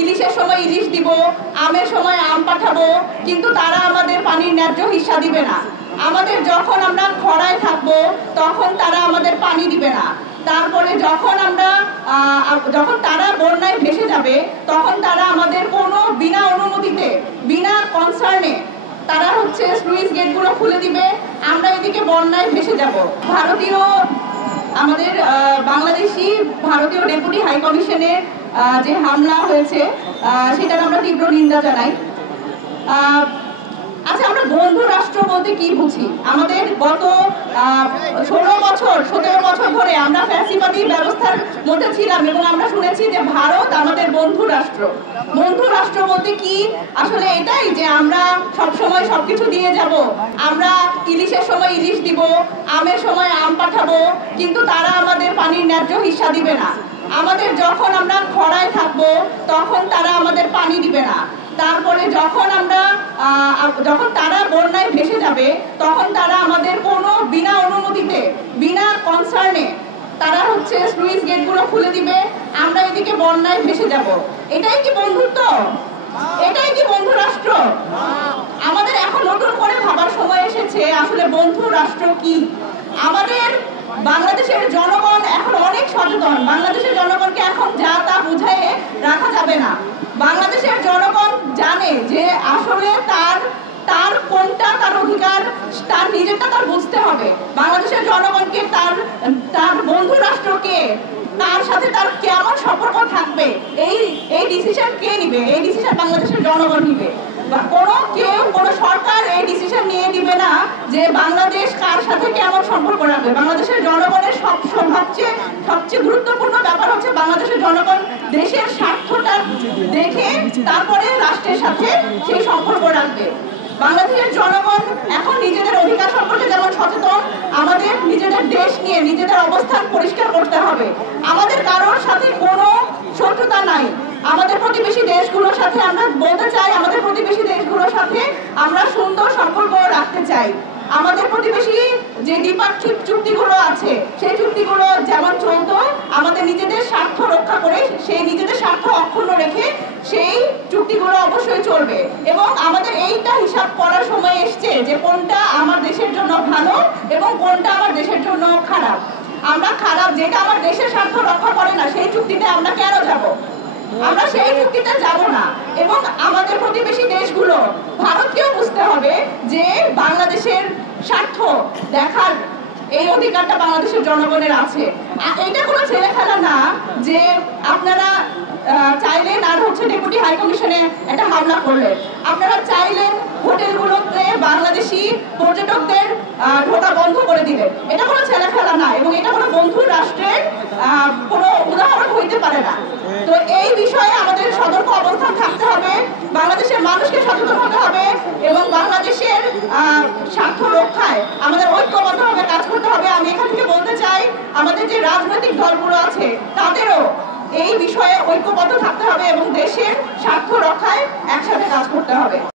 ইলিশের সময় ইলিশ দিব, আমের সময় আম পাঠাবো, কিন্তু তারা আমাদের পানির ন্যায্য হিস্সা দিবে না। আমাদের যখন আমরা খরায় থাকবো তখন তারা আমাদের পানি দিবে না। তারপরে যখন তারা বন্যায় ভেসে যাবে তখন তারা আমাদের কোনো বিনা অনুমতিতে, বিনা কনসার্নে তারা স্লুইস গেটগুলো খুলে দিবে, আমরা এদিকে বন্যায় ভেসে যাব। আমাদের বাংলাদেশি ভারতীয় ডেপুটি হাই কমিশনের যে হামলা হয়েছে সেটার আমরা তীব্র নিন্দা জানাই। আচ্ছা, আমরা বন্ধু রাষ্ট্র বলতে কি বুঝি? আমাদের গত 17 বছর ধরে আমরা ফ্যাসিবাদী ব্যবস্থার মধ্যে ছিলাম এবং আমরা শুনেছি যে ভারত আমাদের বন্ধু রাষ্ট্র। বন্ধু রাষ্ট্র বলতে কি? আসলে এটাই যে আমরা সবসময় সবকিছু দিয়ে যাব, আমরা ইলিশের সময় ইলিশ দিব, আমের সময় আম পাঠাবো, কিন্তু তারা আমাদের পানির ন্যায্য হিস্সা দিবে না। আমাদের যখন আমরা খরায় থাকবো তখন তারা আমাদের পানি দিবে না। তারপরে যখন তারা বন্যায় ভেসে যাবে তখন তারা আমাদের কোনো বিনা অনুমতিতে, বিনা কনসার্নে তারা স্লুইস গেটগুলো খুলে দিবে, আমরা এদিকে বন্যায় ভেসে যাব। এটাই কি বন্ধুত্ব? এটাই কি বন্ধু রাষ্ট্র? আমাদের এখন নতুন করে ভাবার সময় এসেছে আসলে বন্ধু রাষ্ট্র কি। আমাদের বাংলাদেশের জনগণ এখন অনেক সচেতন। বাংলাদেশের জনগণকে এখন যা তা বুঝায় রাখা যাবে না। বাংলাদেশের জনগণ জানে যে আসলে তার কোনটা তার অধিকার, তার নিজেরটা তার বুঝতে হবে। বাংলাদেশের জনগণকে তার বন্ধু রাষ্ট্রকে, তার সাথে তার কেমন সম্পর্ক থাকবে, এই ডিসিশন কে নিবে? এই ডিসিশন বাংলাদেশের জনগণ নিবে। কোনো সরকার এই ডিসিশন নিয়ে নিবে না যে বাংলাদেশ কার সাথে কেমন সম্পর্ক রাখবে। বাংলাদেশের জনগণের সবচেয়ে গুরুত্বপূর্ণ ব্যাপার বাংলাদেশের জনগণ দেশের স্বার্থটা দেখে তারপরে রাষ্ট্রের সাথে সেই সম্পর্ক রাখবে। বাংলাদেশের জনগণ এখন নিজেদের অধিকার সম্পর্কে যেমন সচেতন, আমাদের নিজেদের দেশ নিয়ে নিজেদের অবস্থান পরিষ্কার করতে হবে। আমাদের কারোর সাথে কোনো শত্রুতা নাই। আমাদের প্রতিবেশী দেশগুলোর সাথে আমরা বলতে চাই, আমাদের প্রতিবেশী দেশগুলোর সাথে আমরা সুন্দর সম্পর্ক রাখতে চাই। আমাদের প্রতিবেশী যে দ্বিপাক্ষিক চুক্তিগুলো আছে সেই চুক্তিগুলো যেমন চলতো, আমাদের নিজেদের স্বার্থ রক্ষা করে, সেই নিজেদের স্বার্থ অক্ষুণ্ণ রেখে সেই চুক্তিগুলো অবশ্যই চলবে। এবং আমাদের এইটা হিসাব করার সময় এসছে যে কোনটা আমার দেশের জন্য ভালো এবং কোনটা আমার দেশের জন্য খারাপ। আমরা খারাপ, যেটা আমার দেশের স্বার্থ রক্ষা করে না, সেই চুক্তিতে আমরা কেন যাব? আমরা সেই চুক্তিতে যাব না। এবং আমাদের প্রতিবেশী দেশগুলো, ভারতকেও বুঝতে হবে যে বাংলাদেশের স্বার্থ দেখার এই অধিকারটা বাংলাদেশের জনগণের আছে। এটা কোনো ছেলে খেলা না যে আপনারা চাইলেন আর ডেপুটি হাই কমিশনে একটা হামলা করলেন, আপনারা চাইলেন হোটেলগুলোতে বাংলাদেশি পর্যটকদের ঢোকা বন্ধ করে দিলেন। এটা কোনো ছেলে খেলা না এবং এটা কোনো বন্ধু রাষ্ট্রের কোনো উদাহরণ হইতে পারে না। তো এই বিষয়ে আমাদের সতর্ক অবস্থান থাকতে হবে, বাংলাদেশের মানুষকে সচেতন হতে হবে এবং বাংলাদেশের স্বার্থ রক্ষায় আমাদের ঐক্যবদ্ধভাবে কাজ করতে হবে। আমি এখান থেকে বলতে চাই, আমাদের যে রাজনৈতিক দলগুলো আছে তাদেরও এই বিষয়ে ঐক্যবদ্ধ থাকতে হবে এবং দেশের স্বার্থ রক্ষায় একসাথে কাজ করতে হবে।